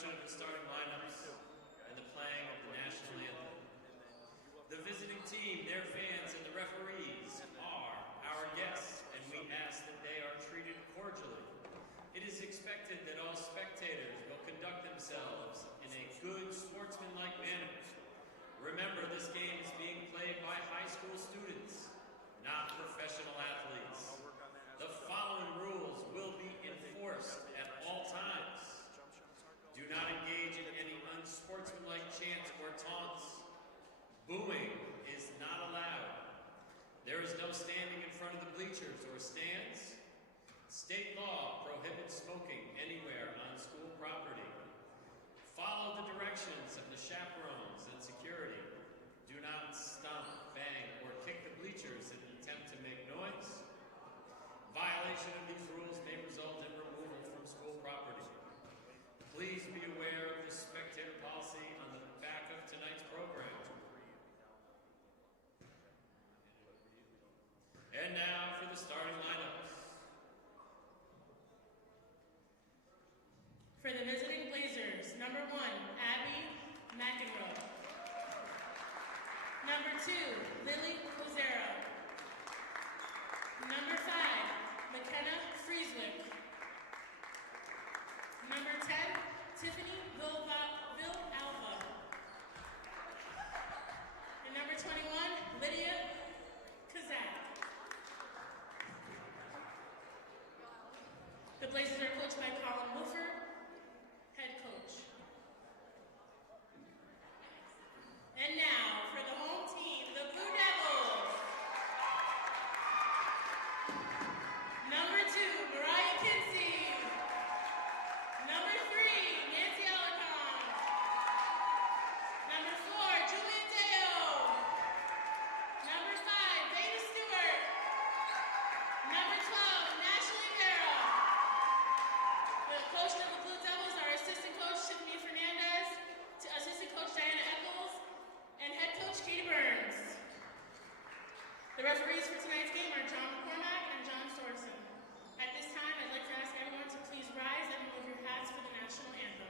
introduction of the starting lineups and the playing of the national anthem. The visiting team, their fans, and the referees are our guests, and we ask that they are treated cordially. It is expected that all spectators will conduct themselves in a good, sportsmanlike manner. Remember, this game is being played by high school students, not professional athletes. The following rules will be enforced at all times. Do not engage in any unsportsmanlike chants or taunts. Booing is not allowed. There is no standing in front of the bleachers or stands. State law prohibits smoking anywhere on school property. Follow the directions of the chaperones and security. Do not stomp, bang, or kick the bleachers in an attempt to make noise. Violation of these rules may result in removal from school property. Please be aware of the spectator policy on the back of tonight's program. And now for the starting lineups. For the visiting Blazers, number 1, Abby McEnroe. Number 2, Lily Kozera. Number 5, McKenna Frieswick. Number 10, Tiffany Villalva. And number 21, Lydia Kazak. The Blazers are coached by Colin Wolford, head coach. And now, for the home team, the Blue Devils. Number 2, Mariah Kinsey. Number 3, Nancy Alarcon. Number 4, Julian Deo. Number 5, Dana Stewart. Number 12, Ashley Vera. The coach of the Blue Devils, our assistant coach, Tiffany Fernandez, assistant coach, Diana Eccles, and head coach, Katie Burns. The referees for tonight's game are John McCormack and John Sorensen. At this time, I'd like to ask everyone to please rise and remove your hats for the national anthem.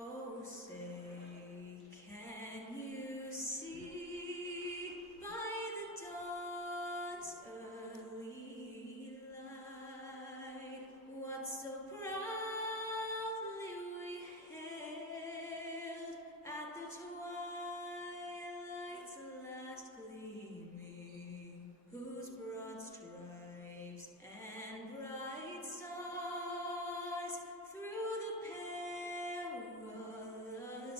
Oh, say, can you see by the dawn's early light what so proudly we hailed at the twilight's last gleaming, whose broad stripes and bright stars through the perilous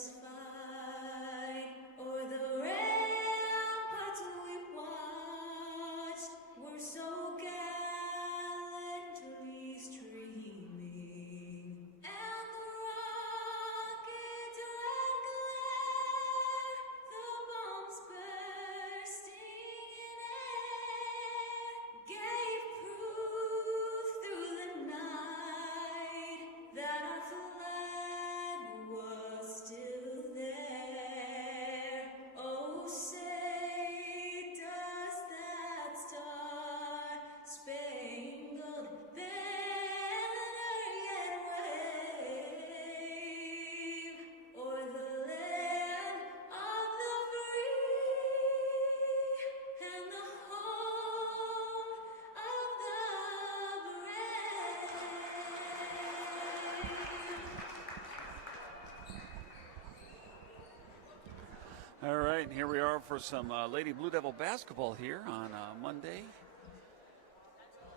All right, and here we are for some Lady Blue Devil basketball here on Monday,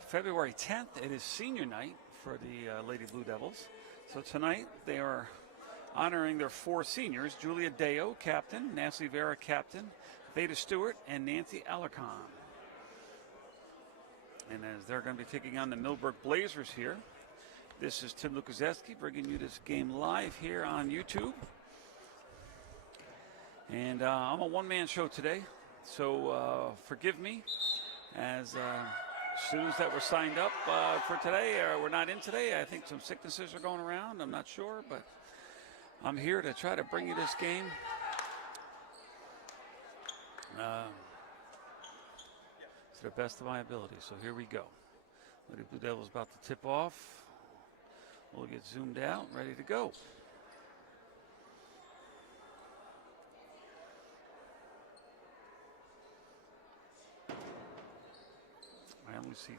February 10th. It is senior night for the Lady Blue Devils. So tonight they are honoring their 4 seniors: Julia Deo, captain; Nancy Vera, captain; Veda Stewart, and Nancy Alarcon. And as they're going to be taking on the Millbrook Blazers here, this is Tim Lukaseski bringing you this game live here on YouTube. And I'm a one-man show today, so forgive me, as students that were signed up for today we're not in today. I think some sicknesses are going around. I'm not sure, but I'm here to try to bring you this game. To the best of my ability. So here we go. Lady Blue Devils about to tip off. We'll get zoomed out, ready to go. I only see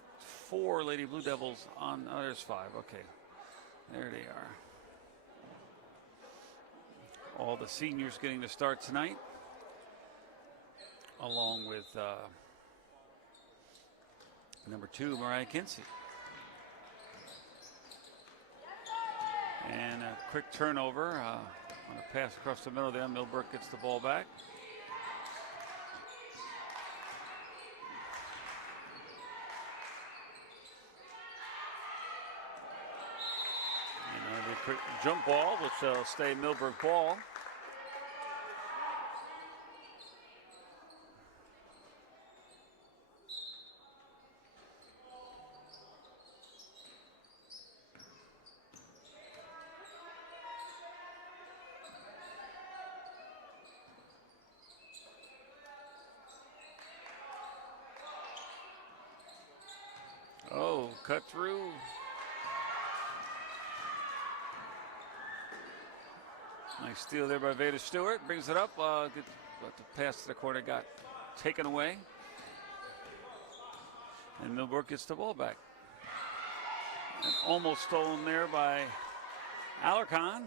4 Lady Blue Devils on, oh, there's 5, okay. There they are. All the seniors getting to start tonight, along with number 2, Mariah Kinsey. And a quick turnover on a pass across the middle there. Millbrook gets the ball back. And a quick jump ball, which will stay Millbrook ball. Oh, cut through. Nice steal there by Veda Stewart. Brings it up. But the pass to the corner got taken away. And Millbrook gets the ball back. And almost stolen there by Alarcon.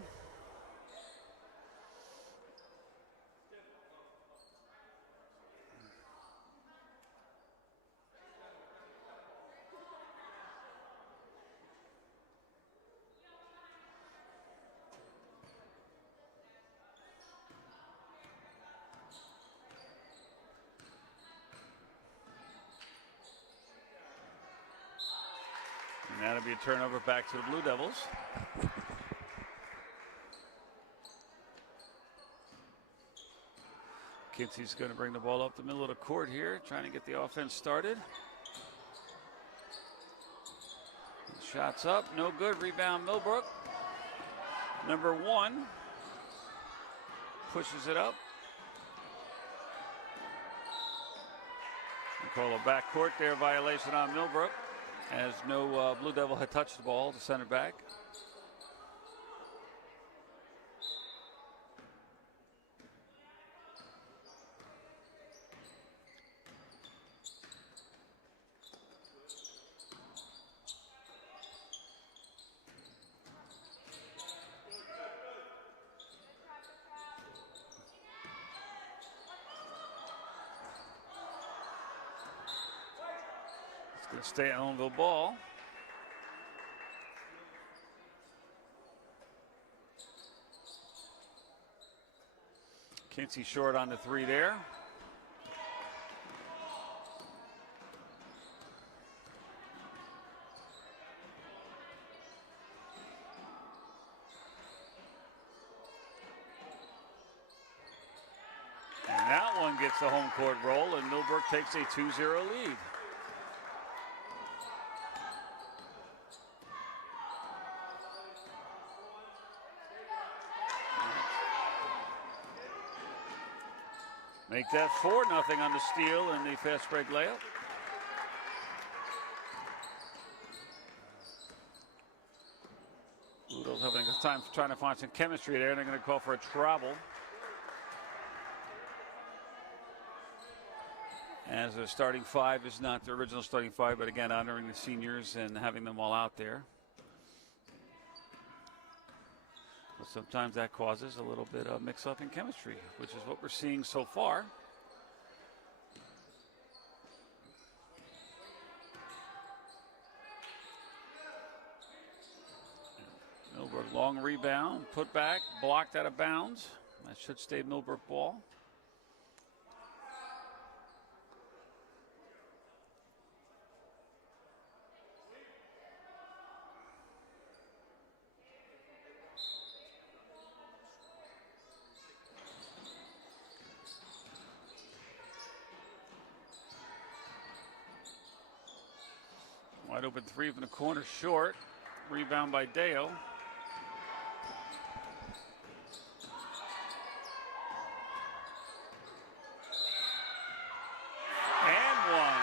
And that'll be a turnover back to the Blue Devils. Kinsey's going to bring the ball up the middle of the court here, trying to get the offense started. Shots up, no good. Rebound Millbrook. Number 1 pushes it up. We call a backcourt there, violation on Millbrook, as no Blue Devil had touched the ball, the center back. It's going to stay Ellenville ball. Kinsey short on the 3 there. And that one gets the home court roll, and Millbrook takes a 2-0 lead. Make that 4-0 on the steal and the fast break layup. Udo's having a time trying to find some chemistry there, and they're going to call for a travel. As the starting 5 is not the original starting 5, but again, honoring the seniors and having them all out there. sometimes that causes a little bit of mix-up in chemistry, which is what we're seeing so far. Millbrook, long rebound, put back, blocked out of bounds. That should stay Millbrook ball. Wide open three from the corner, short. Rebound by Deo. And one.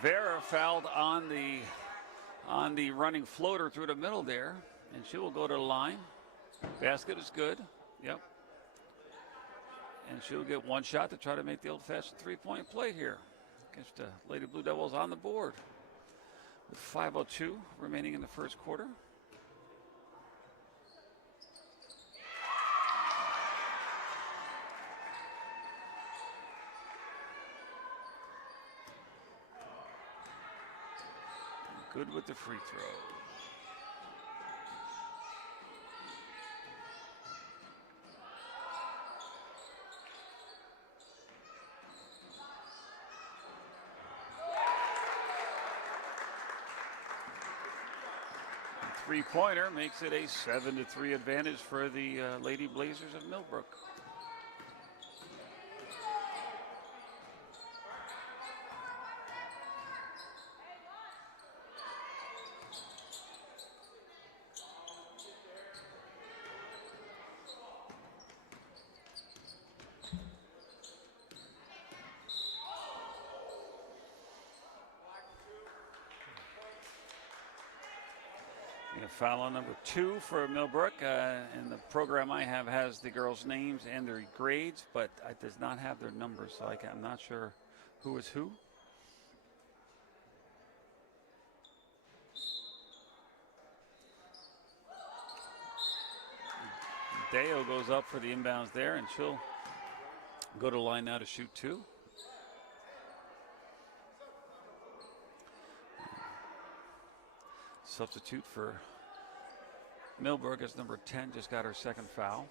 Vera fouled on the running floater through the middle there, and she will go to the line. Basket is good. Yep. And she'll get one shot to try to make the old-fashioned three-point play here against the Lady Blue Devils on the board with 5:02 remaining in the first quarter. Good with the free throw. 3-pointer makes it a 7-3 advantage for the Lady Blazers of Millbrook. Foul on number 2 for Millbrook, and the program I have has the girls' names and their grades, but it does not have their numbers, so I'm not sure who is who. Deo goes up for the inbounds there, and she'll go to the line now to shoot 2. Substitute for Millbrook as number 10 just got her second foul.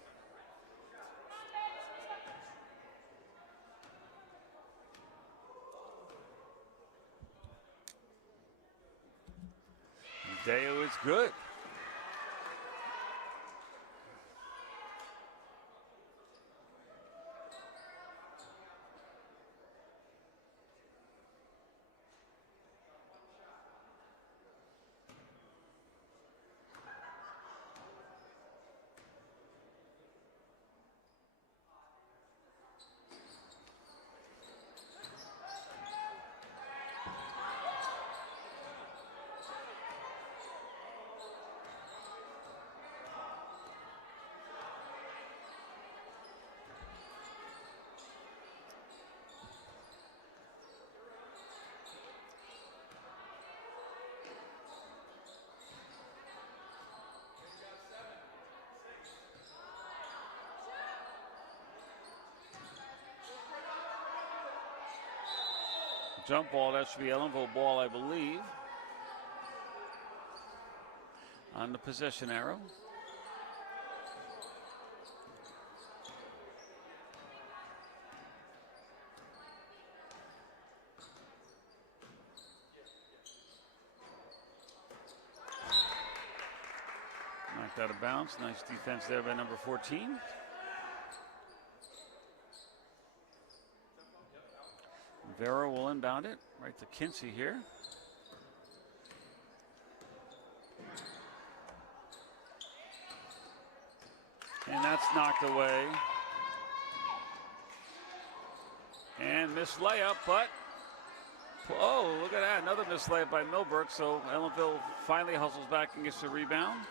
And Deo is good. Jump ball, that should be Ellenville ball, I believe. On the possession arrow. Knocked out of bounds. Nice defense there by number 14. Vera will inbound it right to Kinsey here. And that's knocked away. And missed layup, but oh, look at that, another missed layup by Millbrook. So Ellenville finally hustles back and gets the rebound.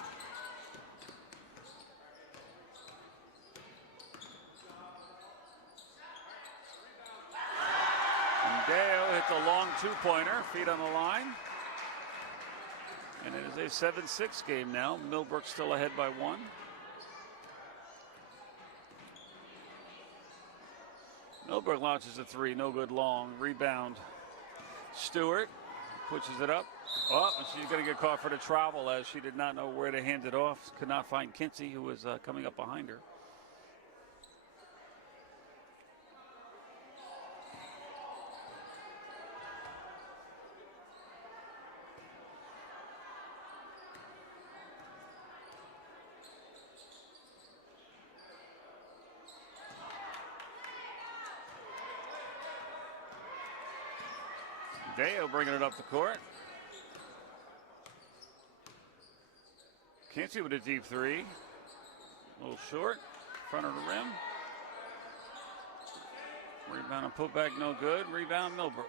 Deo hits a long two-pointer, feet on the line. And it is a 7-6 game now. Millbrook still ahead by 1. Millbrook launches a 3, no good long. Rebound. Stewart pushes it up. Oh, and she's going to get caught for the travel as she did not know where to hand it off. Could not find Kinsey, who was coming up behind her. Deo bringing it up the court. Kinsey with a deep 3. A little short. Front of the rim. Rebound and putback, no good. Rebound, Millbrook.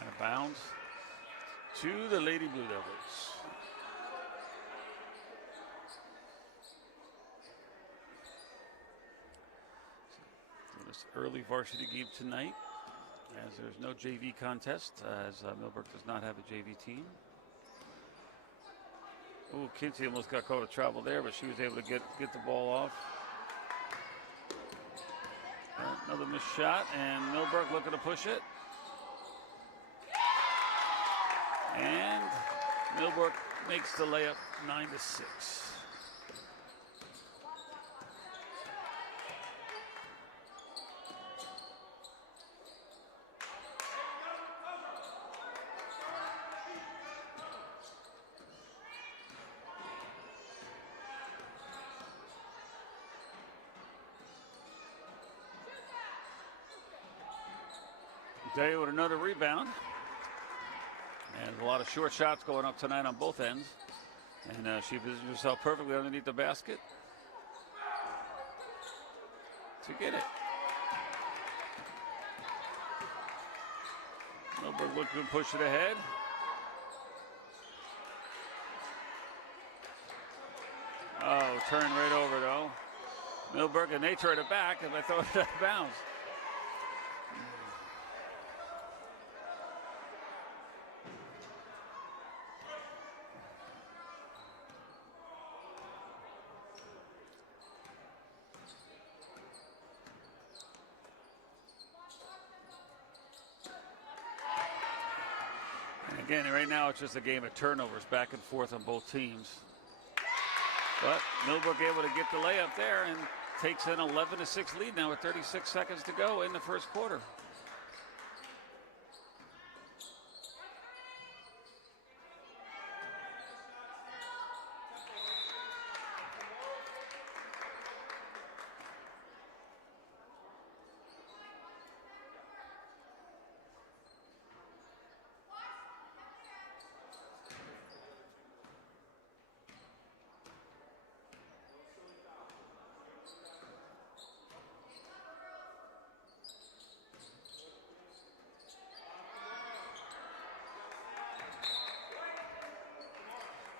Out of bounds to the Lady Blue Devils. So this early varsity game tonight, as there's no JV contest, as Millbrook does not have a JV team. Oh, Kinsey almost got caught with travel there, but she was able to get the ball off. Another missed shot, and Millbrook looking to push it. And Millbrook makes the layup 9-6. Day with another rebound. And a lot of short shots going up tonight on both ends. And she positioned herself perfectly underneath the basket to get it. Millbrook looking to push it ahead. Oh, turn right over though. Millbrook, and they turn it back and they throw it out of bounds. Again, right now it's just a game of turnovers back and forth on both teams. But Millbrook able to get the layup there and takes an 11-6 lead now with 36 seconds to go in the first quarter.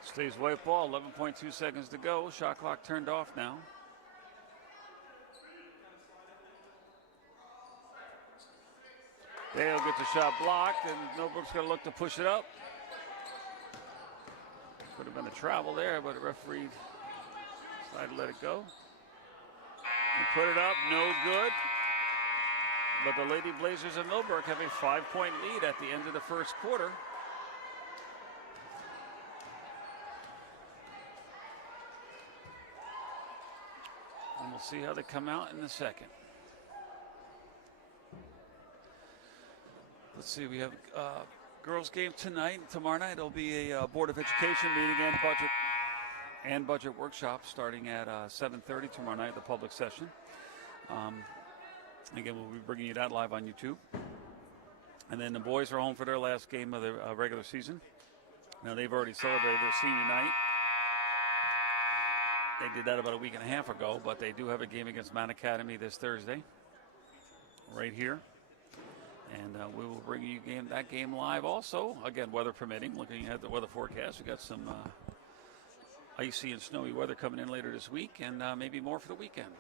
Stays white ball, 11.2 seconds to go. Shot clock turned off now. Dale gets the shot blocked, and Millbrook's going to look to push it up. Could have been a travel there, but the referee decided to let it go. And put it up, no good. But the Lady Blazers of Millbrook have a 5-point lead at the end of the first quarter. And we'll see how they come out in the second. Let's see, we have girls game tonight. Tomorrow night it'll be a Board of Education meeting and budget workshop starting at 7:30 tomorrow night, the public session. Again, we'll be bringing you that live on YouTube. And then the boys are home for their last game of the regular season. Now they've already celebrated their senior night. They did that about a week and a half ago, but they do have a game against Mount Academy this Thursday, right here. And we will bring you that game live also. Again, weather permitting. Looking at the weather forecast, we got some icy and snowy weather coming in later this week, and maybe more for the weekend.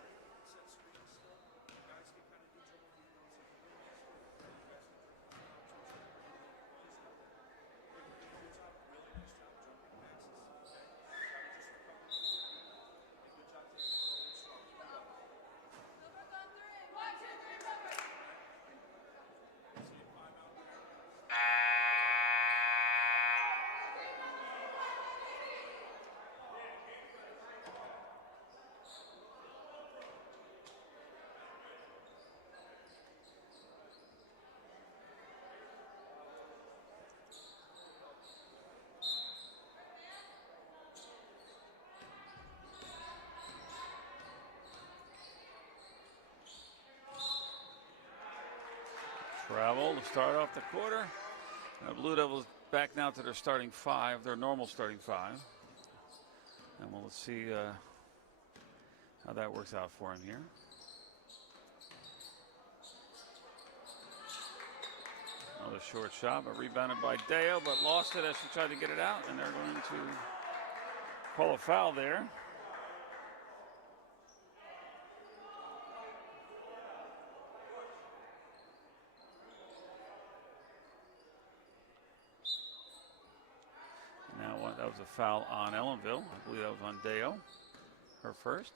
Travel to start off the quarter. Blue Devils back now to their starting five, their normal starting five. And we'll see how that works out for him here. Another short shot, but rebounded by Deo, but lost it as she tried to get it out, and they're going to call a foul there. That was a foul on Ellenville. I believe that was on Deo, her first.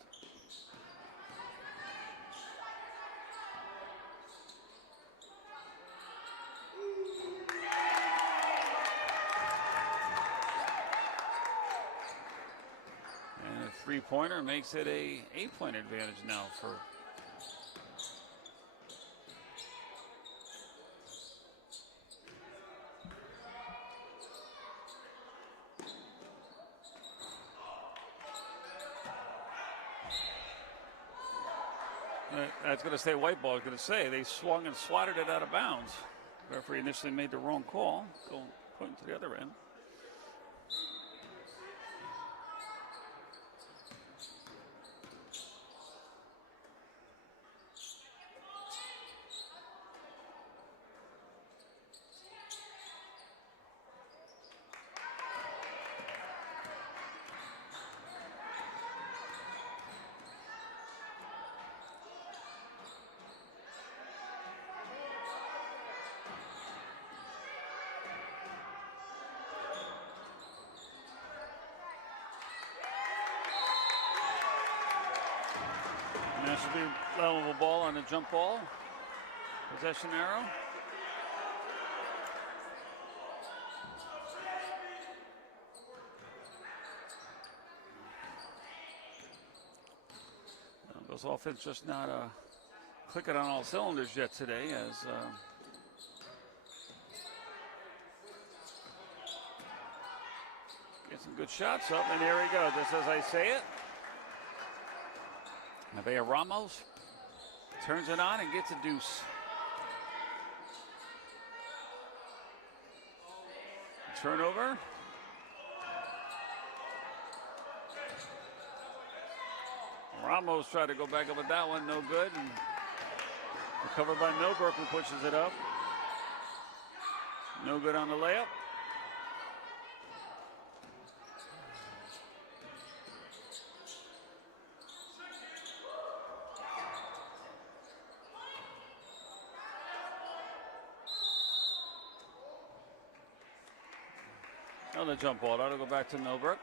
And a three-pointer makes it a 8-point advantage now for I was going to say white ball. I was going to say they swung and swatted it out of bounds. The referee initially made the wrong call, pointing to the other end. That should be level ball on the jump ball. Possession arrow. Those offense just not clicking on all cylinders yet today as get some good shots up, and here we go, just as I say it. Nevaeh Ramos turns it on and gets a deuce. Turnover. Ramos tried to go back up with that one, no good. And recovered by Millbrook, who pushes it up. No good on the layup. Another jump ball. That'll go back to Millbrook.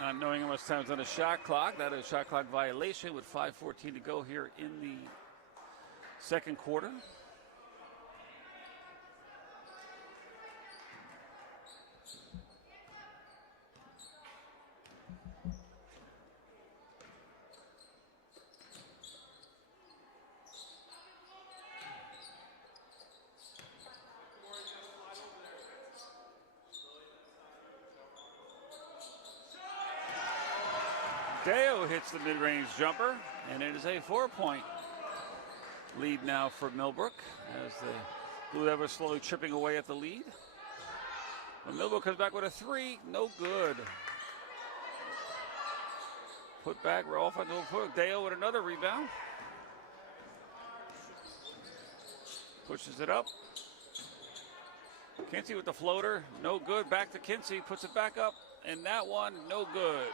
Not knowing how much time's on the shot clock. That is a shot clock violation with 5:14 to go here in the second quarter. Deo hits the mid-range jumper, and it is a 4-point lead now for Millbrook as the Blue Devils slowly chipping away at the lead. But Millbrook comes back with a 3, no good. Put back, we're off onto a hook. Deo with another rebound. Pushes it up. Kinsey with the floater, no good. Back to Kinsey, puts it back up, and that one, no good.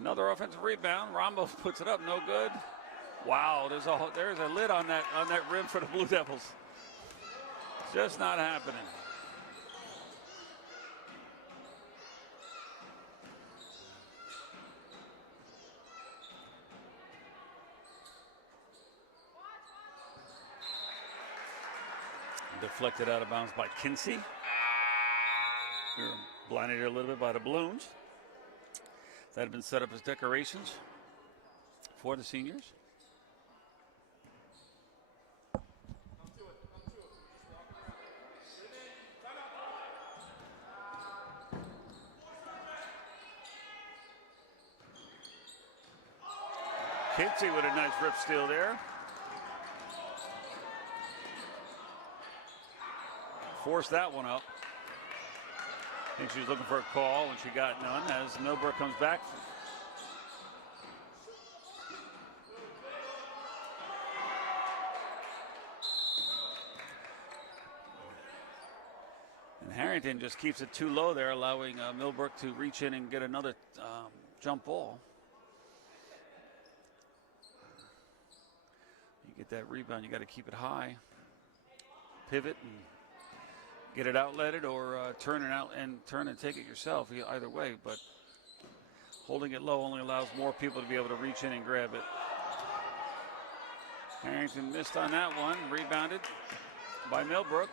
Another offensive rebound. Ramos puts it up, no good. Wow, there's a lid on that rim for the Blue Devils. Just not happening. Deflected out of bounds by Kinsey. We were blinded a little bit by the balloons that had been set up as decorations for the seniors. Kinsey with a nice rip steal there. Forced that one up. I think she was looking for a call and she got none as Millbrook comes back. And Harrington just keeps it too low there, allowing Millbrook to reach in and get another jump ball. You get that rebound, you got to keep it high. Pivot and get it outletted or turn and take it yourself. Either way, but holding it low only allows more people to be able to reach in and grab it. Harrington missed on that one. Rebounded by Millbrook.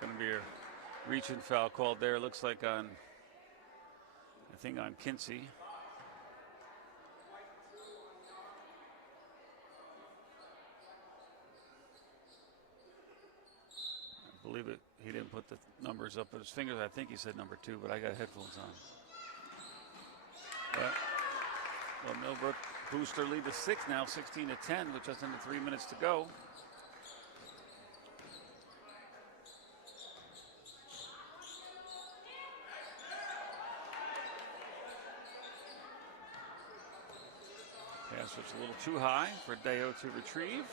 Going to be a reach and foul called there. Looks like on Kinsey. I believe it. He didn't put the numbers up with his fingers. I think he said number 2, but I got headphones on. Well, Millbrook boosts their lead to 6 now, 16-10, with just under 3 minutes to go. Pass was a little too high for Deo to retrieve.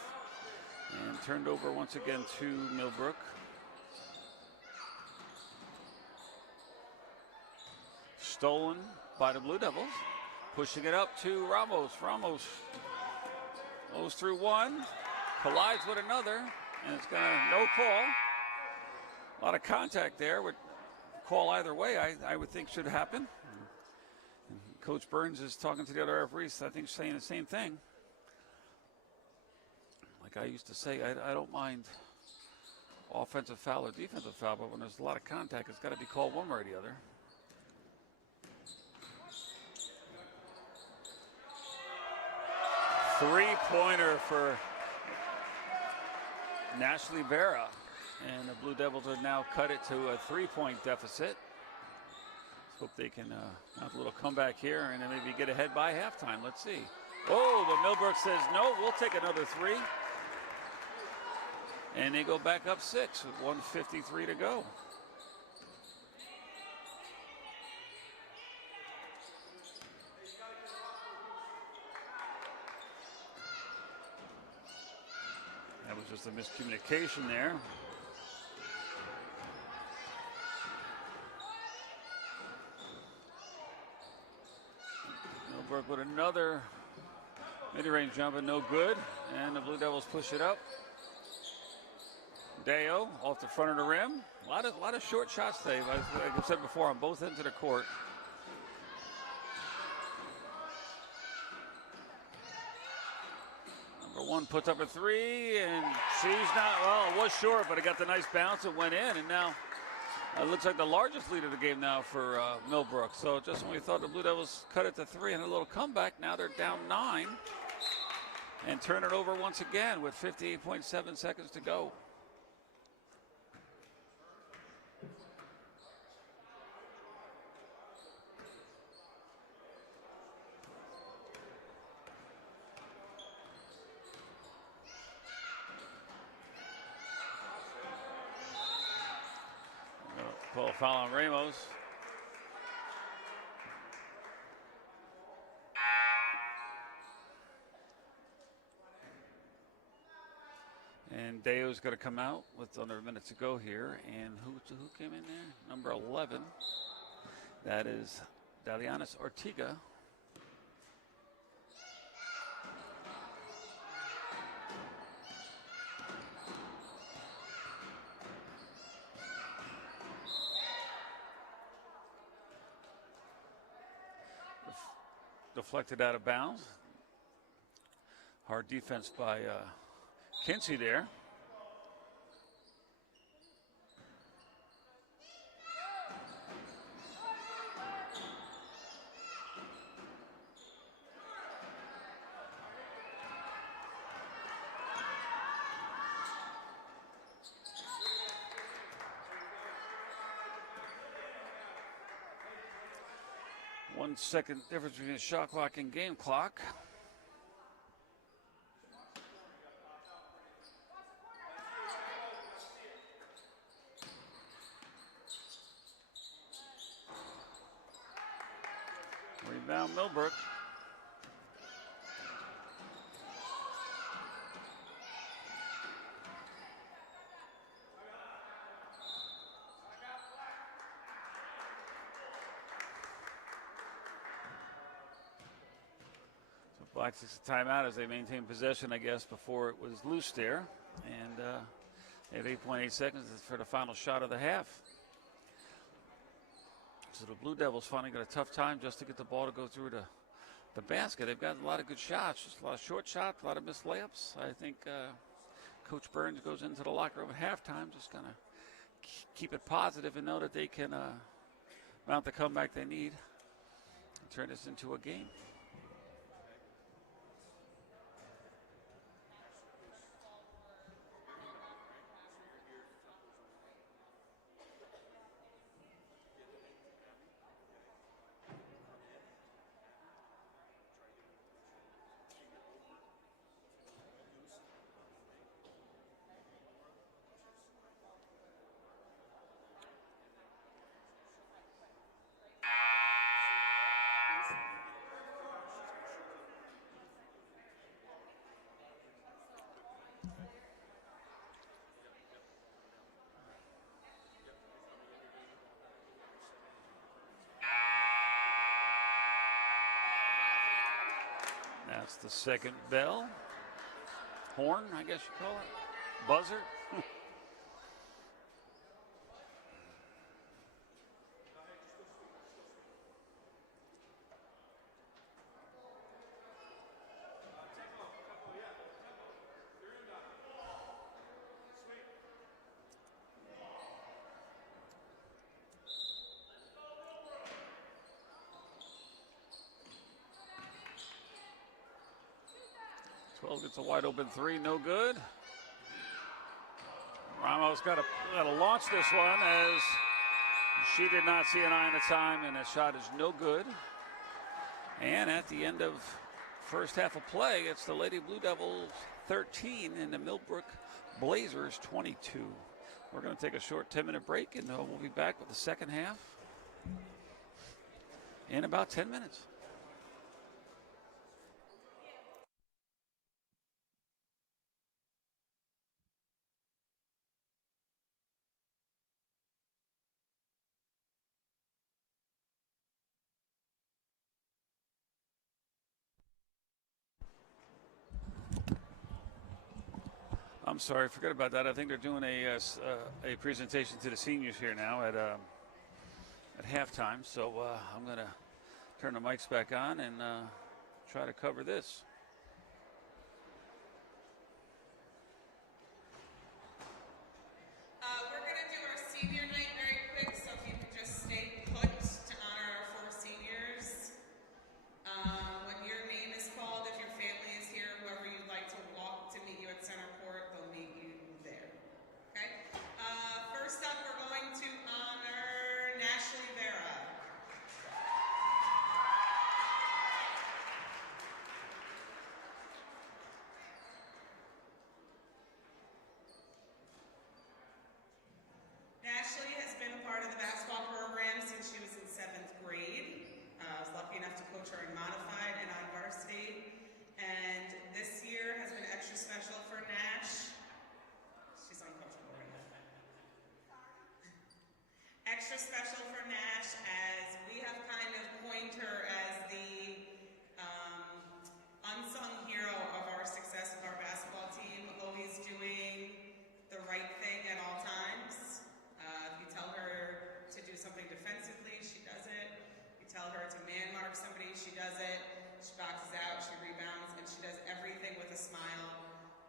And turned over once again to Millbrook. Stolen by the Blue Devils. Pushing it up to Ramos. Ramos goes through one. Collides with another. And it's got no call. A lot of contact there. Would call either way, I would think should happen. Coach Burns is talking to the other referees, I think, saying the same thing. Like I used to say, I don't mind offensive foul or defensive foul, but when there's a lot of contact, it's got to be called one way or the other. Three-pointer for Ashley Vera. And the Blue Devils are now cut it to a 3-point deficit. Hope they can have a little comeback here and then maybe get ahead by halftime. Let's see. Oh, but Millbrook says no, we'll take another 3. And they go back up 6 with 1:53 to go. That was just a miscommunication there. Millbrook with another mid-range jumper, no good. And the Blue Devils push it up. Deo off the front of the rim. A lot of short shots today, like I said before, on both ends of the court. Number one, puts up a three, and she's not, well, it was short, but it got the nice bounce. It went in, and now it looks like the largest lead of the game now for Millbrook. So just when we thought the Blue Devils cut it to 3 and a little comeback, now they're down 9 and turn it over once again with 58.7 seconds to go. Call a foul on Ramos. And Deo's going to come out with under a minute to go here. And who came in there? Number 11. That is Dalianis Ortega. Deflected out of bounds. Hard defense by Kinsey there. One second difference between the shot clock and game clock. Rebound Millbrook. Black takes a timeout as they maintain possession, I guess, before it was loose there. And they have 8.8 seconds for the final shot of the half. So the Blue Devils finally got a tough time just to get the ball to go through the basket. They've got a lot of good shots, just a lot of short shots, a lot of missed layups. I think Coach Burns goes into the locker room at halftime just going to keep it positive and know that they can mount the comeback they need and turn this into a game. That's the second bell. Horn, I guess you call it. Buzzer. 12 gets a wide open three, no good. Ramos got to launch this one as she did not see an eye on the time, and that shot is no good. And at the end of first half of play, it's the Lady Blue Devils 13 and the Millbrook Blazers 22. We're going to take a short 10-minute break, and we'll be back with the second half in about 10 minutes. I'm sorry, forget about that. I think they're doing a presentation to the seniors here now at halftime. So I'm going to turn the mics back on and try to cover this. extra special for Nash as we have kind of coined her as the unsung hero of our success with our basketball team, always doing the right thing at all times. If you tell her to do something defensively, she does it. You tell her to man mark somebody, she does it. She boxes out, she rebounds, and she does everything with a smile.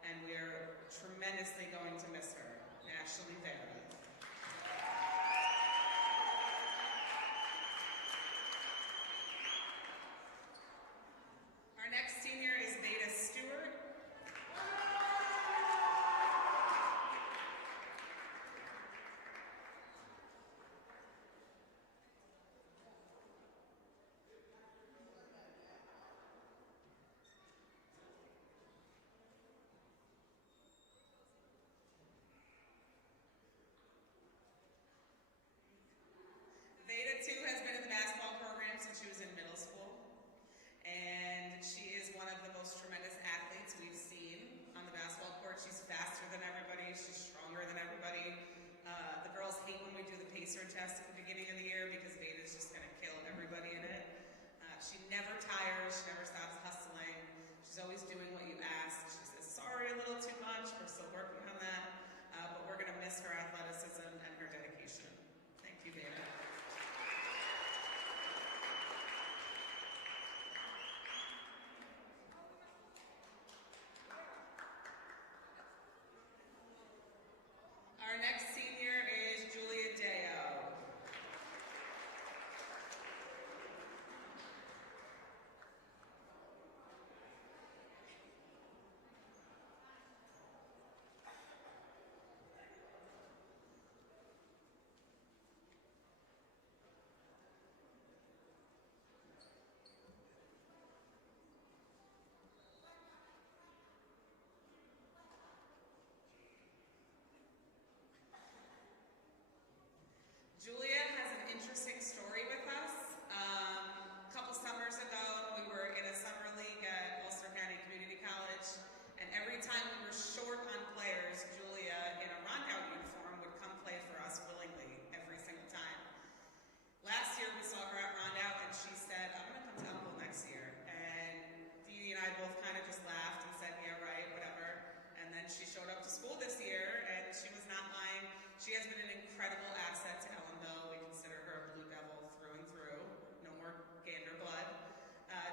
And we're tremendously going to miss her. Nationally Vera. Our next senior is Veda Stewart. Veda, too, has been in the basketball program since she was in middle school. And she is one of the most tremendous athletes we've seen on the basketball court. She's faster than everybody. She's stronger than everybody. The girls hate when we do the pacer test at the beginning of the year because Veda's just going to kill everybody in it. She never tires. She never stops hustling. She's always doing what you ask. She says, sorry, a little too much. We're still working on that. But we're going to miss her athleticism and her dedication. Thank you, Veda. Our next senior is Julia Deo. Julia has an interesting story with us. A couple summers ago, we were in a summer league at Ulster County Community College, and every time we were short on players, Julia, in a Rondout uniform, would come play for us willingly every single time. Last year, we saw her at Rondout, and she said, I'm going to come to Ellenville next year. And Dee and I both kind of just laughed and said, yeah, right, whatever. And then she showed up to school this year, and she was not lying. She has been an incredible asset to Ellenville. We consider her a Blue Devil through and through. No more gander blood.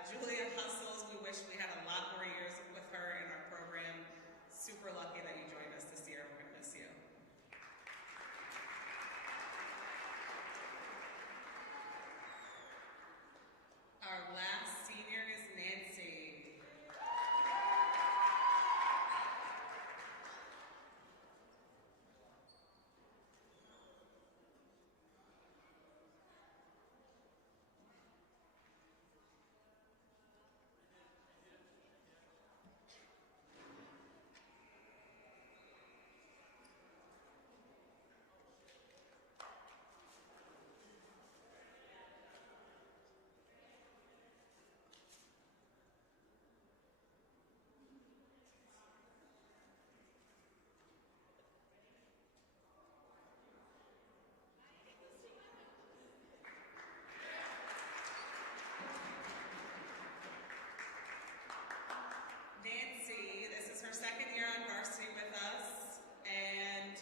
Julia hustles. We wish we had a lot more years with her in our program. Super lucky that you joined us this year. We're going to miss you. Our last senior is Nancy. Nancy, this is her second year on Varsity with us, and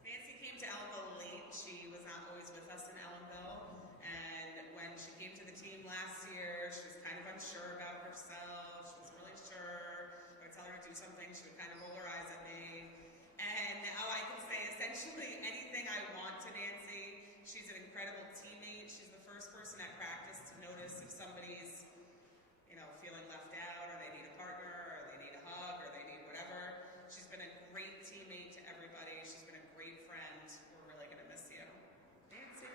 Nancy came to Ellenville late. She was not always with us in Ellenville, and when she came to the team last year, she was kind of unsure about herself. She wasn't really sure. I would tell her to do something, she would kind of roll her eyes at me. And now I can say essentially anything I want to Nancy. She's an incredible teammate. She's the first person at practice to notice if somebody's, feeling left out, or they need a partner, or they need a hug, or they need whatever. She's been a great teammate to everybody. She's been a great friend. We're really going to miss you. Nancy.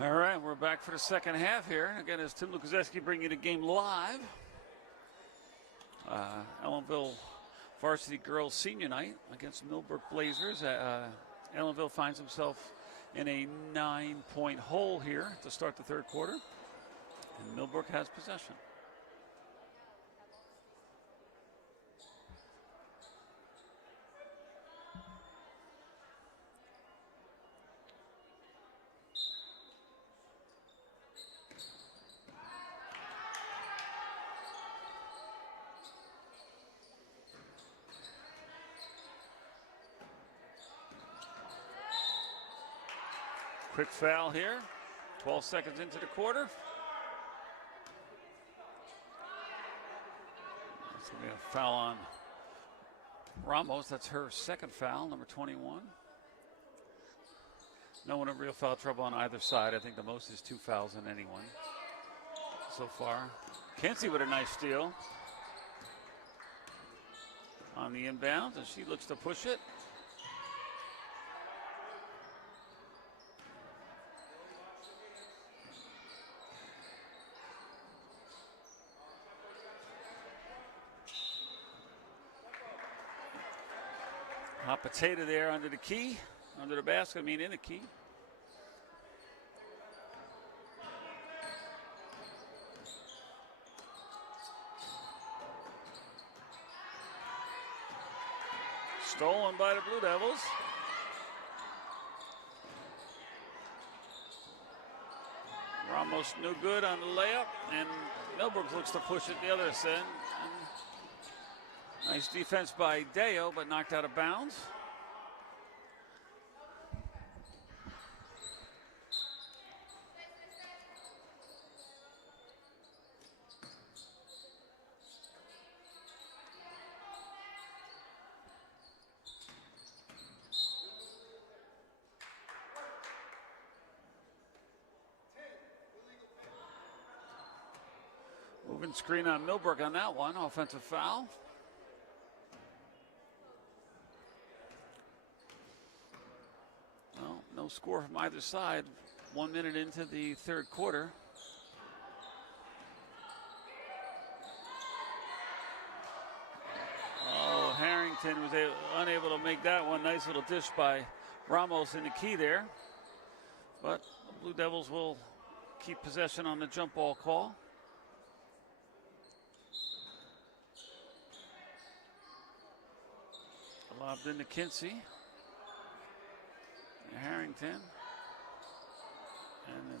All right, we're back for the second half here. Again, as Tim Lukaseski bringing you the game live. Ellenville Varsity Girls Senior Night against Millbrook Blazers. Ellenville finds himself in a 9-point hole here to start the third quarter. And Millbrook has possession. Quick foul here, 12 seconds into the quarter. It's going to be a foul on Ramos. That's her second foul, number 21. No one in real foul trouble on either side. I think the most is 2 fouls on anyone so far. Kinsey with a nice steal on the inbound, and she looks to push it. Hot potato there under the key, under the basket, I mean in the key. Stolen by the Blue Devils. Ramos no good on the layup, and Millbrook looks to push it the other end. Nice defense by Deo, but knocked out of bounds. Moving screen on Millbrook on that one, offensive foul. No score from either side. 1 minute into the third quarter. Oh, Harrington was unable to make that one. Nice little dish by Ramos in the key there. But the Blue Devils will keep possession on the jump ball call. Lobbed into Kinsey. Harrington, and then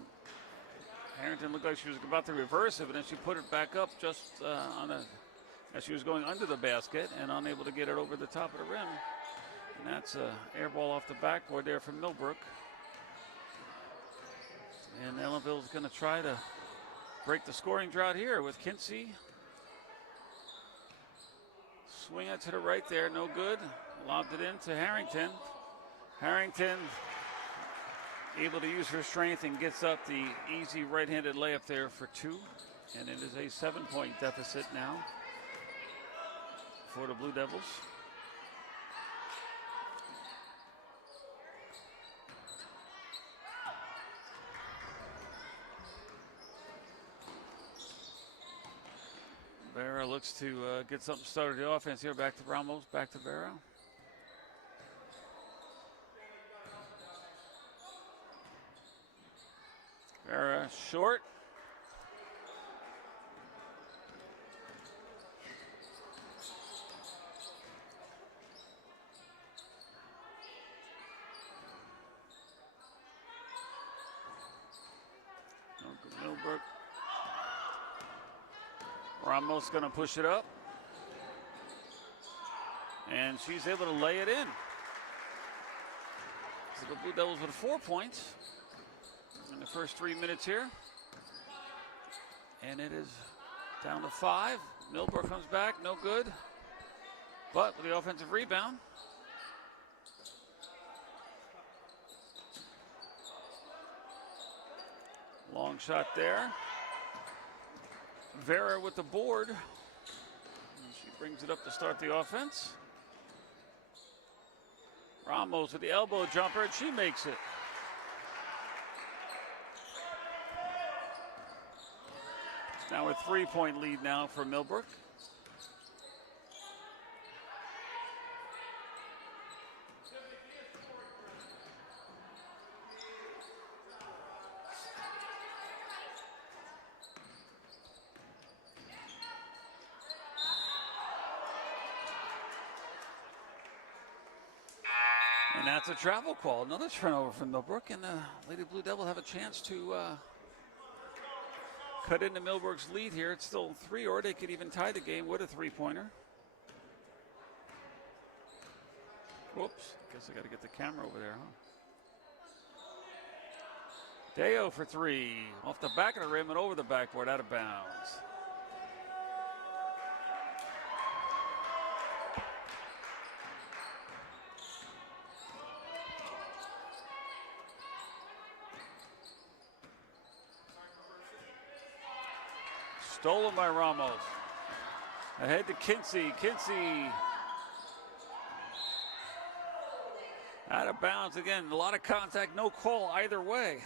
Harrington looked like she was about to reverse it, but then she put it back up just as she was going under the basket and unable to get it over the top of the rim. And that's an air ball off the backboard there from Millbrook. And Ellenville is going to try to break the scoring drought here with Kinsey. Swing it to the right there, no good. Lobbed it into Harrington. Harrington able to use her strength and gets up the easy right-handed layup there for 2. And it is a 7-point deficit now for the Blue Devils. Vera looks to get something started the offense here. Back to Ramos, back to Vera. Vera short. Millbrook. Ramos going to push it up. And she's able to lay it in. So the Blue Devils with 4 points in the first 3 minutes here. And it is down to 5. Millbrook comes back, no good. But with the offensive rebound. Long shot there. Vera with the board. And she brings it up to start the offense. Ramos with the elbow jumper, and she makes it. Now a 3-point lead now for Millbrook. And that's a travel call. Another turnover from Millbrook, and the Lady Blue Devil have a chance to cut into Millbrook's lead here. It's still 3, or they could even tie the game with a 3-pointer. Whoops, guess I got to get the camera over there, huh? Deo for 3, off the back of the rim and over the backboard, out of bounds. Stolen by Ramos. Ahead to Kinsey. Kinsey out of bounds again. A lot of contact, no call either way.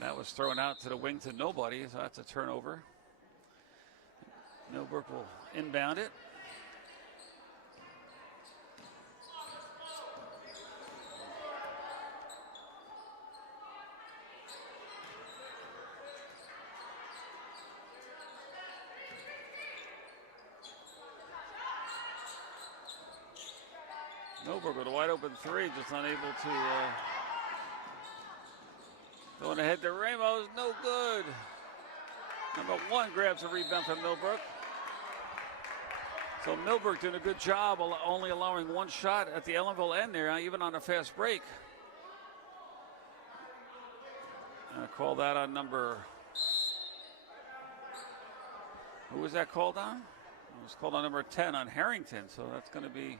That was thrown out to the wing to nobody, so that's a turnover. Millbrook will inbound it. Millbrook with a wide open 3, just unable to going ahead to Ramos, no good. Number 1 grabs a rebound from Millbrook. So Millbrook doing a good job, only allowing 1 shot at the Ellenville end there, even on a fast break. And I call that on number, who was that called on? It was called on number 10 on Harrington, so that's going to be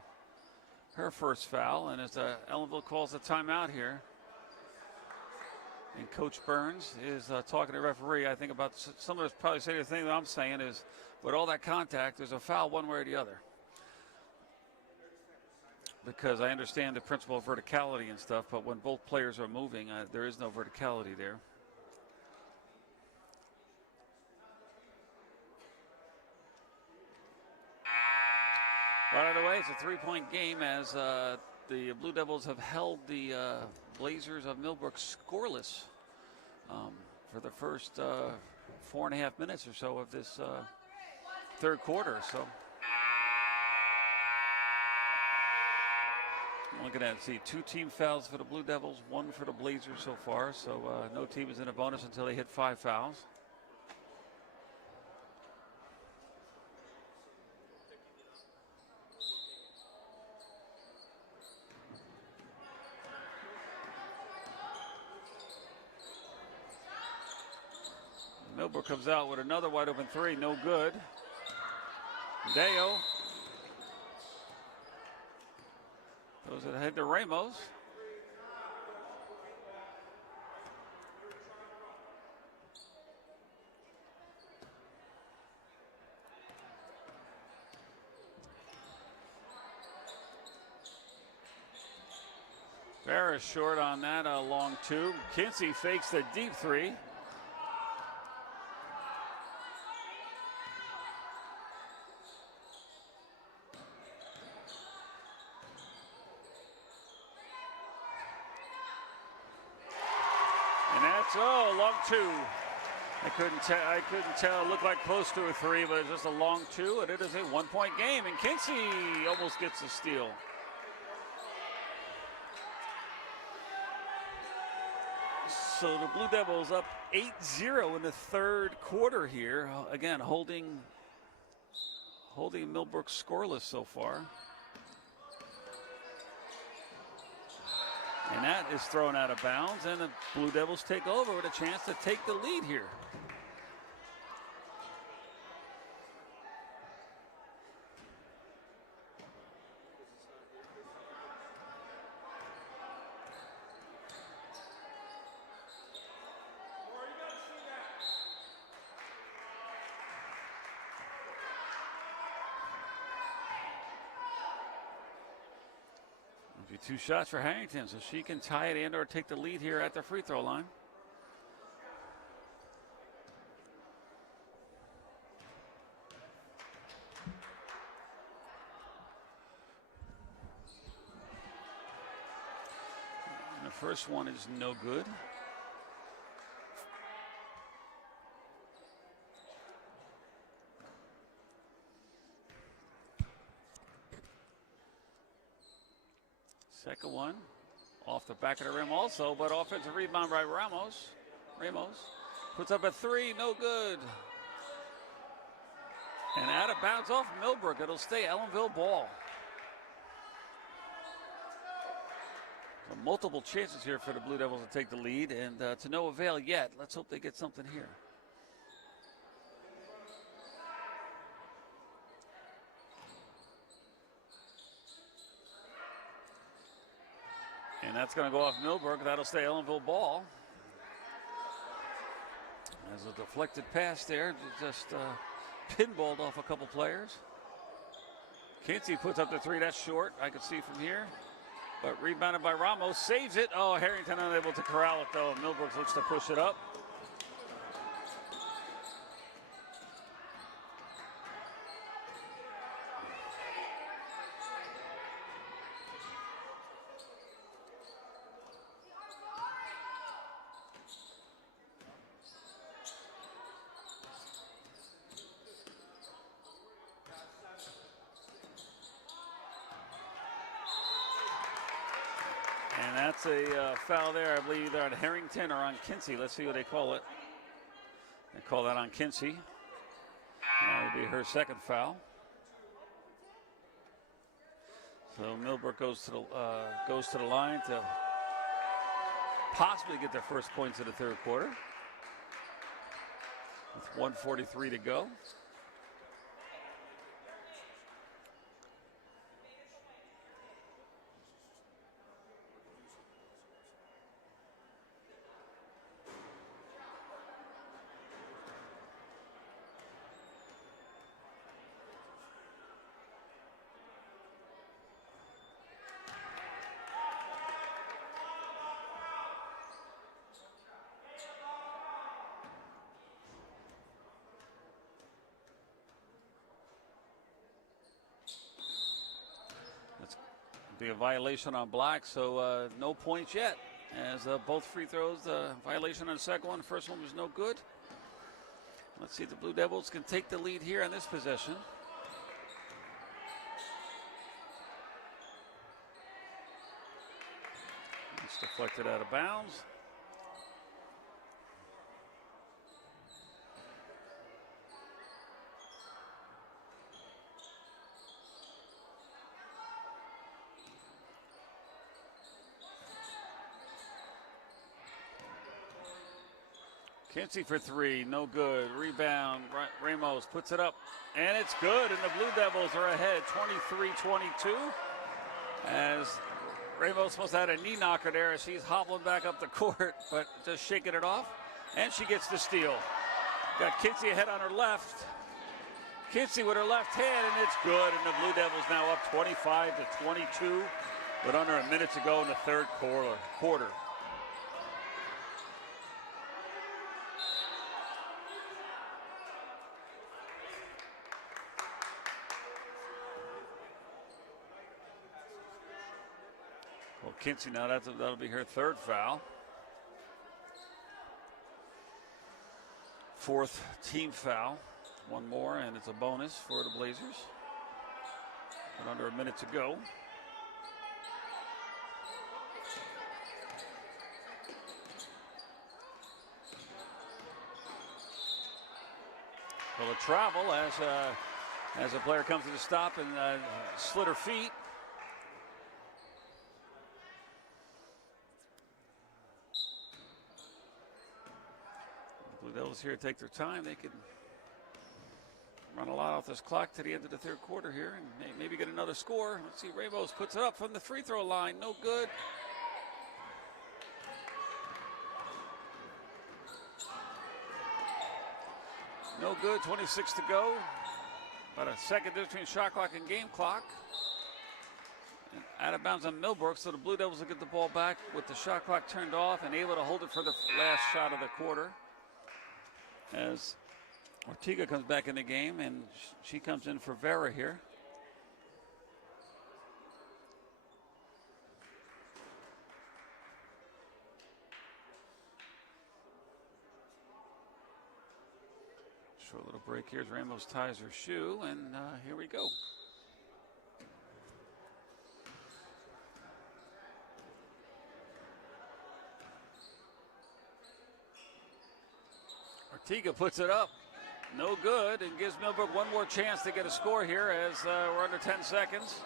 her first foul. And as Ellenville calls a timeout here, and Coach Burns is talking to the referee. I think about some of us probably say the thing that I'm saying is, with all that contact, there's a foul one way or the other. Because I understand the principle of verticality and stuff, but when both players are moving, there is no verticality there. Right out of the way, it's a 3-point game as the Blue Devils have held the Blazers of Millbrook scoreless for the first 4.5 minutes or so of this third quarter. So I'm looking at, see, 2 team fouls for the Blue Devils, 1 for the Blazers so far. So no team is in a bonus until they hit 5 fouls. Millbrook comes out with another wide open 3, no good. Deo throws it ahead to Ramos. Ferris short on that, a long 2. Kinsey fakes the deep 3. Oh, long 2. I couldn't tell. It looked like close to a 3, but it's just a long 2, and it is a 1-point game. And Kinsey almost gets the steal. So the Blue Devils up 8-0 in the third quarter here. Again, holding Millbrook scoreless so far. And that is thrown out of bounds, and the Blue Devils take over with a chance to take the lead here. 2 shots for Harrington, so she can tie it in or take the lead here at the free throw line. And the first one is no good. Second one off the back of the rim also, but offensive rebound by Ramos. Ramos puts up a 3, no good. And out of bounds off Millbrook. It'll stay Ellenville ball. So multiple chances here for the Blue Devils to take the lead, and to no avail yet. Let's hope they get something here. And that's going to go off Millbrook. That'll stay Ellenville ball. As a deflected pass there, just pinballed off a couple players. Kinsey puts up the 3. That's short. I can see from here. But rebounded by Ramos. Saves it. Oh, Harrington unable to corral it, though. Millbrook looks to push it up. And that's a foul there, I believe, either on Harrington or on Kinsey. Let's see what they call it. They call that on Kinsey. That would be her second foul. So Millbrook goes to the line to possibly get their first points of the third quarter. With 1:43 to go. Be a violation on Black, so no points yet. As both free throws, violation on the second one. The first one was no good. Let's see if the Blue Devils can take the lead here on this possession. It's deflected out of bounds. Kinsey for 3, no good. Rebound, Ramos puts it up, and it's good, and the Blue Devils are ahead 23-22. As Ramos must have had a knee knocker there as she's hobbling back up the court, but just shaking it off, and she gets the steal. Got Kinsey ahead on her left. Kinsey with her left hand, and it's good, and the Blue Devils now up 25-22, but under a minute to go in the third quarter. Well, Kinsey now, that'll be her third foul. Fourth team foul. One more, and it's a bonus for the Blazers. But under a minute to go. Well, a travel as a player comes to the stop and slid her feet. The Devils here take their time. They can run a lot off this clock to the end of the third quarter here and maybe get another score. Let's see, Ramos puts it up from the free throw line. No good. No good, 26 to go. About a second difference between shot clock and game clock. And out of bounds on Millbrook, so the Blue Devils will get the ball back with the shot clock turned off and able to hold it for the last shot of the quarter. As Ortega comes back in the game, and she comes in for Vera here. Short little break here as Ramos ties her shoe, and here we go. Ortega puts it up. No good, and gives Millbrook one more chance to get a score here as we're under 10 seconds.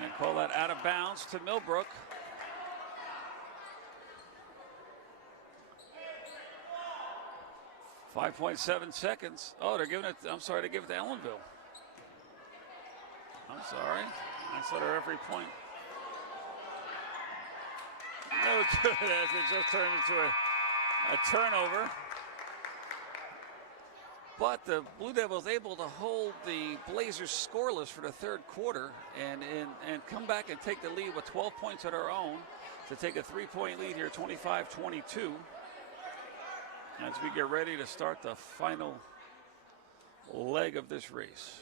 And call that out of bounds to Millbrook. .7 seconds. Oh, they're giving it, I'm sorry, they give it to Ellenville. I'm sorry. I saw the referee point. No good as it just turned into a turnover. But the Blue Devils able to hold the Blazers scoreless for the third quarter and come back and take the lead with 12 points of their own to take a 3-point lead here, 25-22. As we get ready to start the final leg of this race.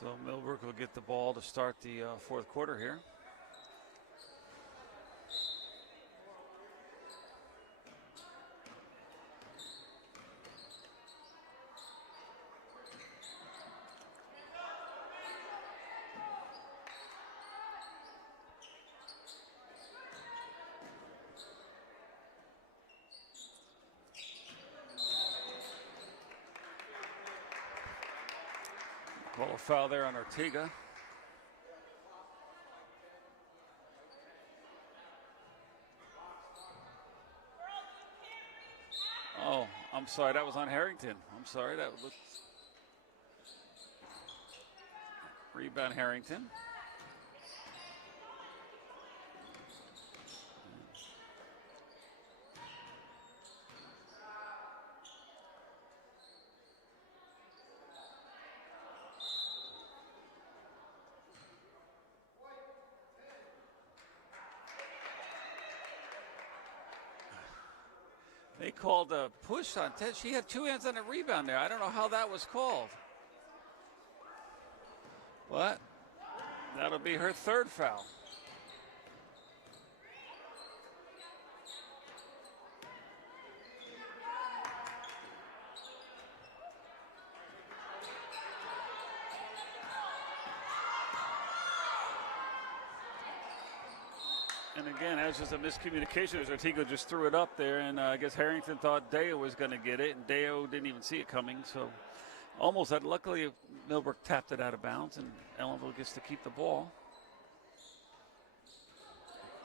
So Millbrook will get the ball to start the fourth quarter here. Call a foul there on Ortega. Oh, I'm sorry, that was on Harrington. I'm sorry, that was rebound Harrington. They called a push on Ted. She had two hands on a rebound there. I don't know how that was called. But that'll be her third foul. And again, that was just a miscommunication as Ortega just threw it up there, and I guess Harrington thought Deo was going to get it, and Deo didn't even see it coming, so almost had. Luckily, Millbrook tapped it out of bounds, and Ellenville gets to keep the ball.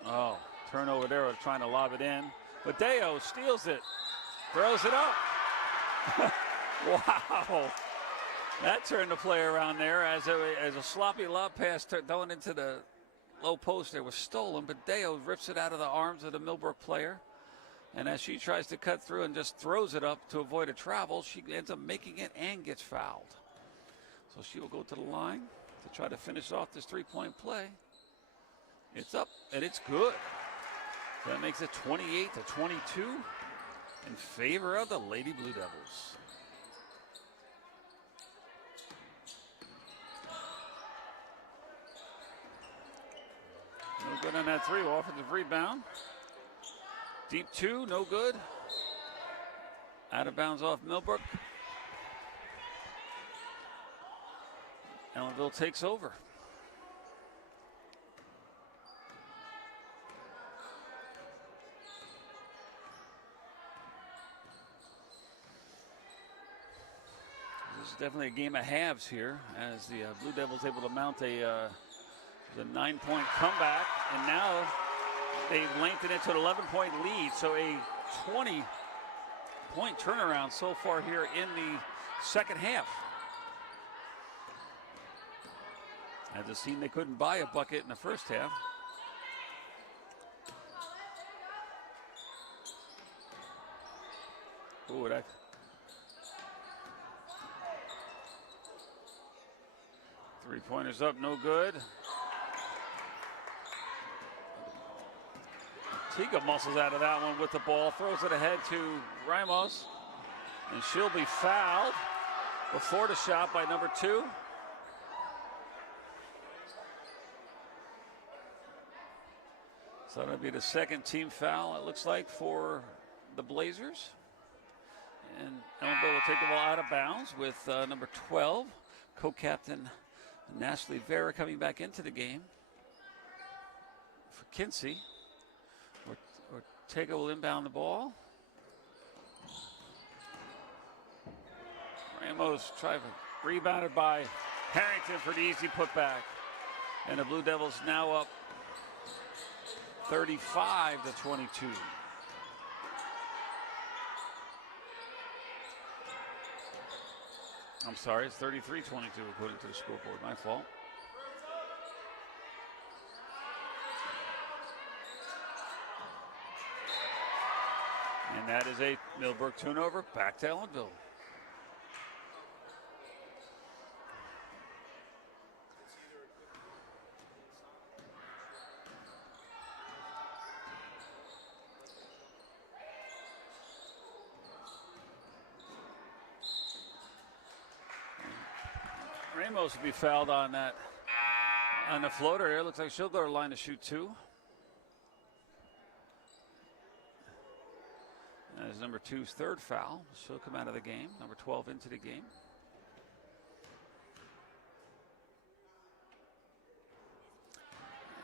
Oh, turnover there, trying to lob it in, but Deo steals it, throws it up. Wow. That turned the play around there as a sloppy lob pass thrown into the low post there was stolen, but Deo rips it out of the arms of the Millbrook player. And as she tries to cut through and just throws it up to avoid a travel, she ends up making it and gets fouled. So she will go to the line to try to finish off this three-point play. It's up, and it's good. So that makes it 28-22 in favor of the Lady Blue Devils. No good on that three. Offensive rebound. Deep two, no good. Out of bounds off Millbrook. Ellenville takes over. This is definitely a game of halves here, as the Blue Devils able to mount a 9-point comeback, and now they've lengthened it to an 11-point lead. So a 20-point turnaround so far here in the second half. As a team, they couldn't buy a bucket in the first half. Ooh, that. Three-pointers up, no good. Tiga muscles out of that one with the ball, throws it ahead to Ramos, and she'll be fouled before the shot by number 2. So that'll be the second team foul, it looks like, for the Blazers. And Ellenville will take the ball out of bounds with number 12, co-captain Natalie Vera, coming back into the game for Kinsey. Ortega will inbound the ball. Ramos rebounded by Harrington for the easy putback. And the Blue Devils now up 35-22. I'm sorry, it's 33-22 according to the scoreboard. My fault. And that is a Millbrook turnover back to Ellenville. Ramos will be fouled on that, on the floater here. Looks like she'll go to the line to shoot 2. That is number 2's third foul. She'll come out of the game. Number 12 into the game.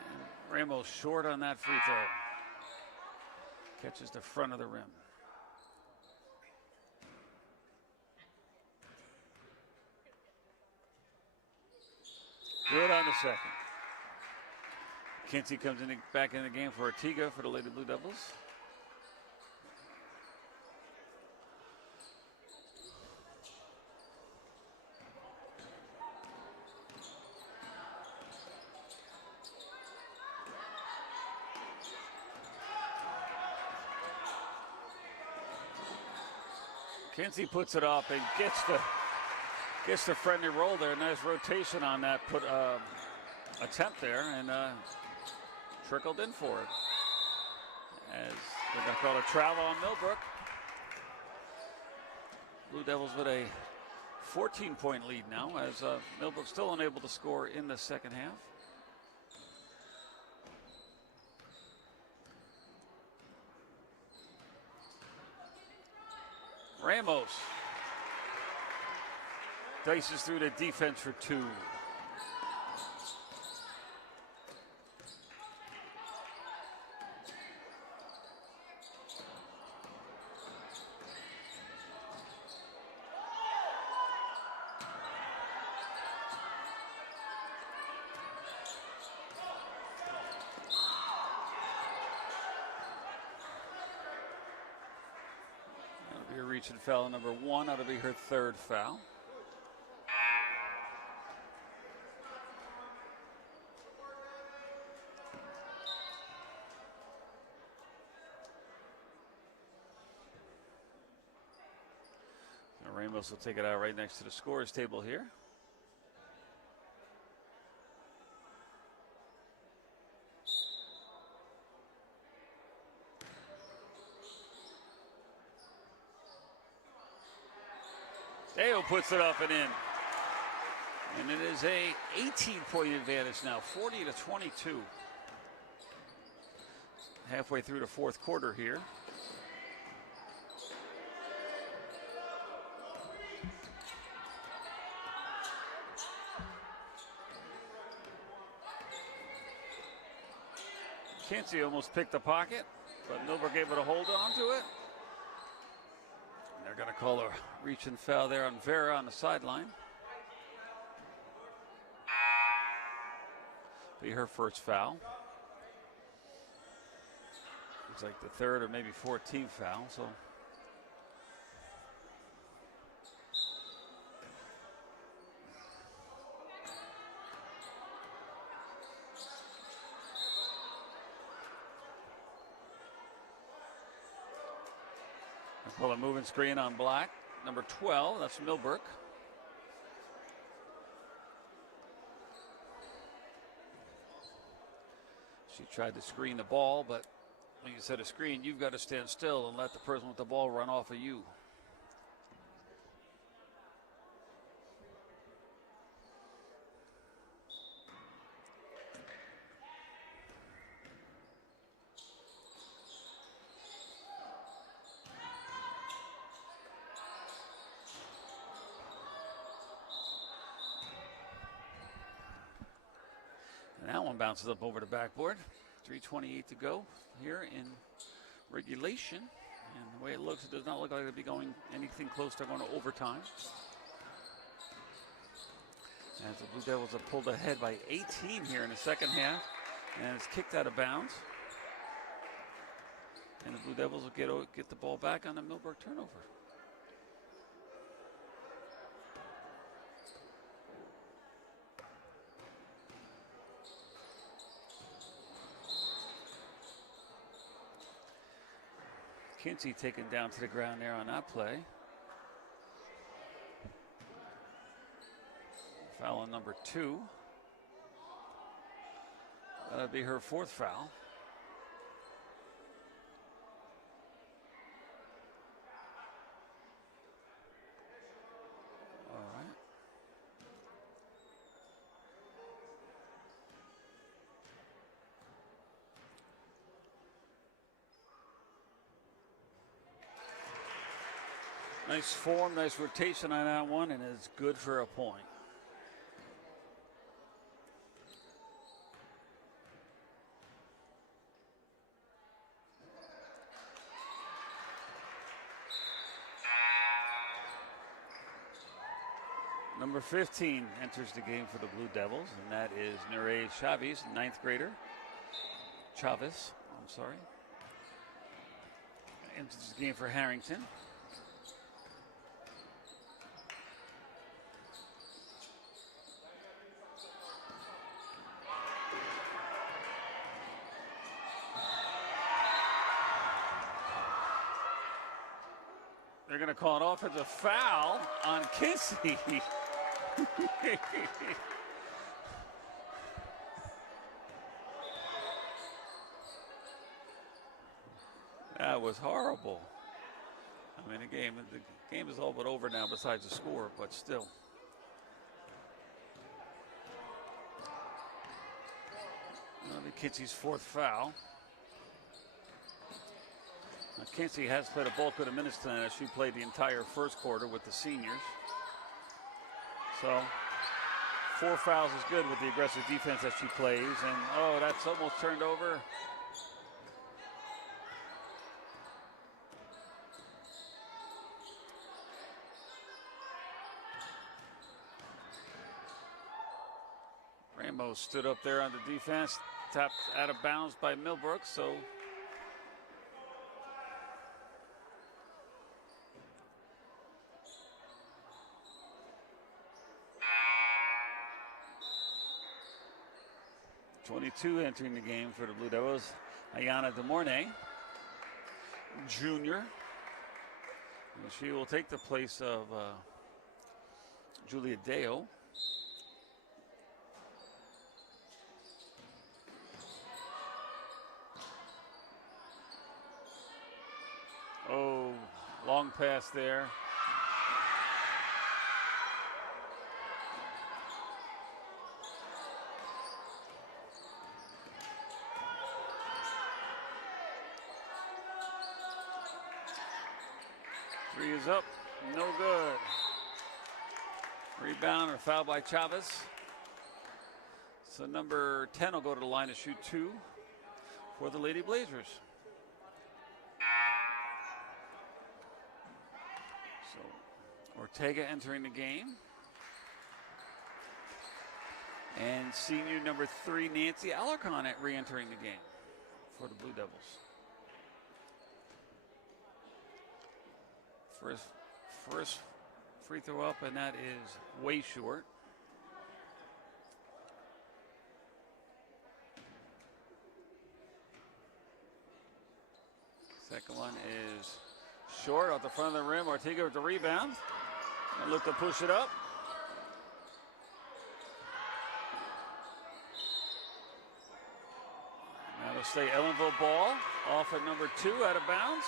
And Ramos short on that free throw. Catches the front of the rim. Good on the second. Kinsey comes back in the game for Ortega for the Lady Blue Devils. Kinsey puts it up and gets the friendly roll there. Nice rotation on that attempt there, and trickled in for it. As they're going to call a travel on Millbrook. Blue Devils with a 14-point lead now, as Millbrook still unable to score in the second half. Ramos dices through the defense for 2. That'll be a reach and foul number 1. That'll be her third foul. Ramos will take it out right next to the scorer's table here. Deo puts it up and in. And it is a 18-point advantage now, 40-22. Halfway through the fourth quarter here. Kinsey almost picked the pocket, but Millbrook able to hold on to it. And they're going to call a reach and foul there on Vera on the sideline. Be her first foul. Looks like the third or maybe 14th foul, so. Pull a moving screen on Black. Number 12, that's Millbrook. She tried to screen the ball, but when you set a screen, you've got to stand still and let the person with the ball run off of you. And that one bounces up over the backboard. 3:28 to go here in regulation. And the way it looks, it does not look like it'll be going anything close to going to overtime. As the Blue Devils have pulled ahead by 18 here in the second half. And it's kicked out of bounds. And the Blue Devils will get the ball back on the Millbrook turnover. Kinsey taken down to the ground there on that play. Foul on number 2. That'll be her fourth foul. All right. Nice form, nice rotation on that one, and it's good for a point. Number 15 enters the game for the Blue Devils, and that is Nereid Chavez, 9th grader. Chavez, I'm sorry. Enters the game for Harrington. They're going to call an offensive foul on Kinsey. That was horrible. I mean, the game is all but over now besides the score, but still. That'll be Kinsey's fourth foul. Now, Kinsey has played a bulk of the minutes tonight as she played the entire first quarter with the seniors. So 4 fouls is good with the aggressive defense that she plays. And, oh, that's almost turned over. Rainbow stood up there on the defense, tapped out of bounds by Millbrook, so .22 entering the game for the Blue Devils. Ayana DeMornay, junior. And she will take the place of Julia Deo. Oh, long pass there. Three is up, no good. Rebound or foul by Chavez. So number 10 will go to the line to shoot 2 for the Lady Blazers. So Ortega entering the game. And senior number 3, Nancy Alarcon, re-entering the game for the Blue Devils. First free throw up, and that is way short. Second one is short off the front of the rim. Ortega with the rebound. And look to push it up. That'll stay Ellenville ball off at number 2, out of bounds.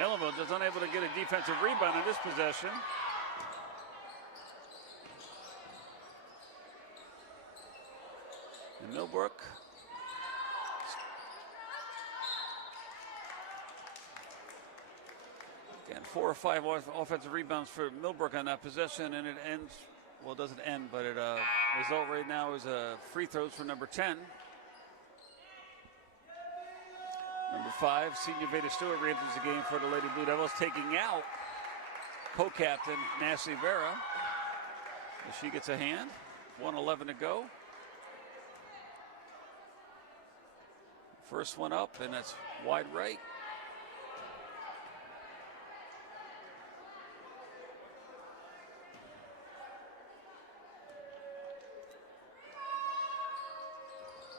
Ellenville just unable to get a defensive rebound in this possession. And Millbrook. Again, 4 or 5 offensive rebounds for Millbrook on that possession, and it ends, well, it doesn't end, but it result right now is free throws for number 10. Number 5, senior Veda Stewart re-enters the game for the Lady Blue Devils, taking out co-captain Nashley Vera. As she gets a hand, 1:11 to go. First one up, and that's wide right.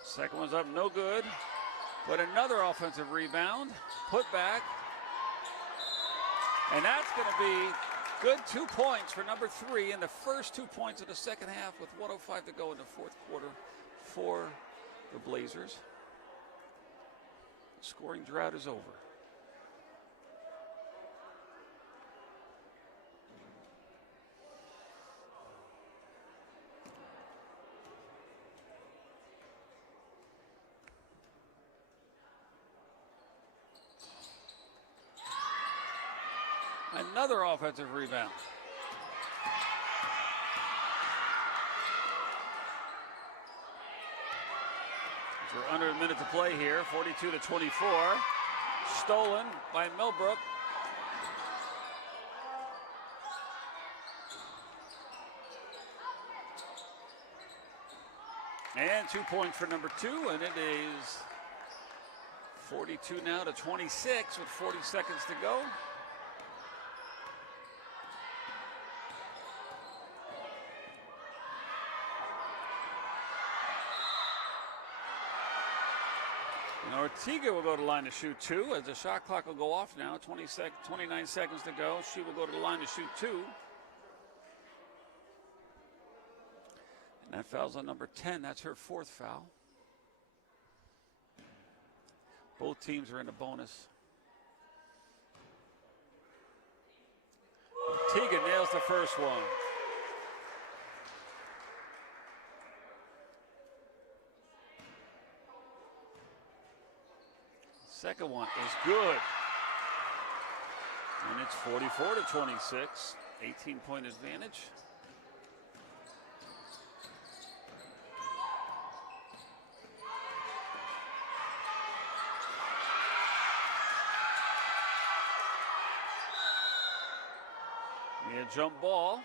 Second one's up, no good. But another offensive rebound, put back. And that's going to be good 2 points for number 3 in the first 2 points of the second half with 1:05 to go in the fourth quarter for the Blazers. The scoring drought is over. Another offensive rebound. We're under a minute to play here, 42 to 24. Stolen by Millbrook. And 2 points for number 2, and it is 42 now to 26 with 40 seconds to go. Ortega will go to the line to shoot 2 as the shot clock will go off now. 29 seconds to go. She will go to the line to shoot 2. And that foul's on number 10. That's her 4th foul. Both teams are in a bonus. Ortega nails the first one. Second one is good. And it's 44 to 26, 18-point advantage. A jump ball.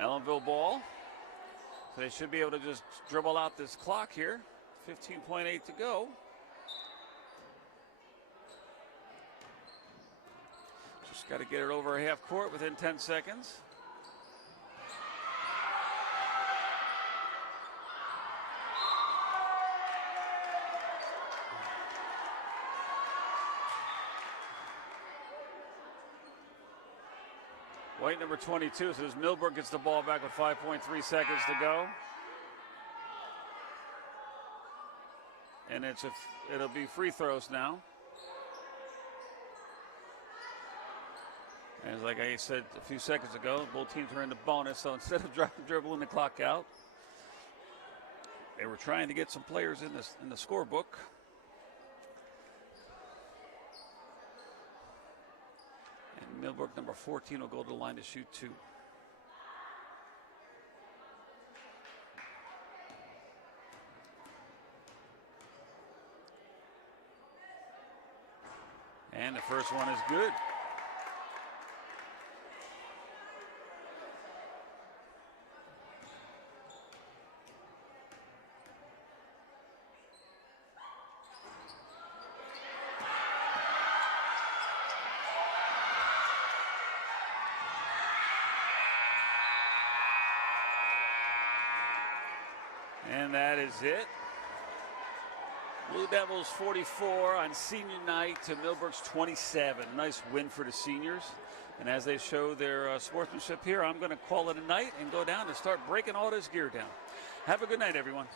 Ellenville ball. So they should be able to just dribble out this clock here. 15.8 to just Got to get it over half court within 10 seconds. White number 22 says Millbrook gets the ball back with 5.3 seconds to go. And it'll be free throws now. As like I said a few seconds ago, both teams are in the bonus, so instead of dribbling the clock out, they were trying to get some players in the scorebook. And Millbrook number 14 will go to the line to shoot 2. And the first one is good. And that is it. Blue Devils 44 on senior night to Millbrook's 27. Nice win for the seniors. And as they show their sportsmanship here, I'm going to call it a night and go down and start breaking all this gear down. Have a good night, everyone.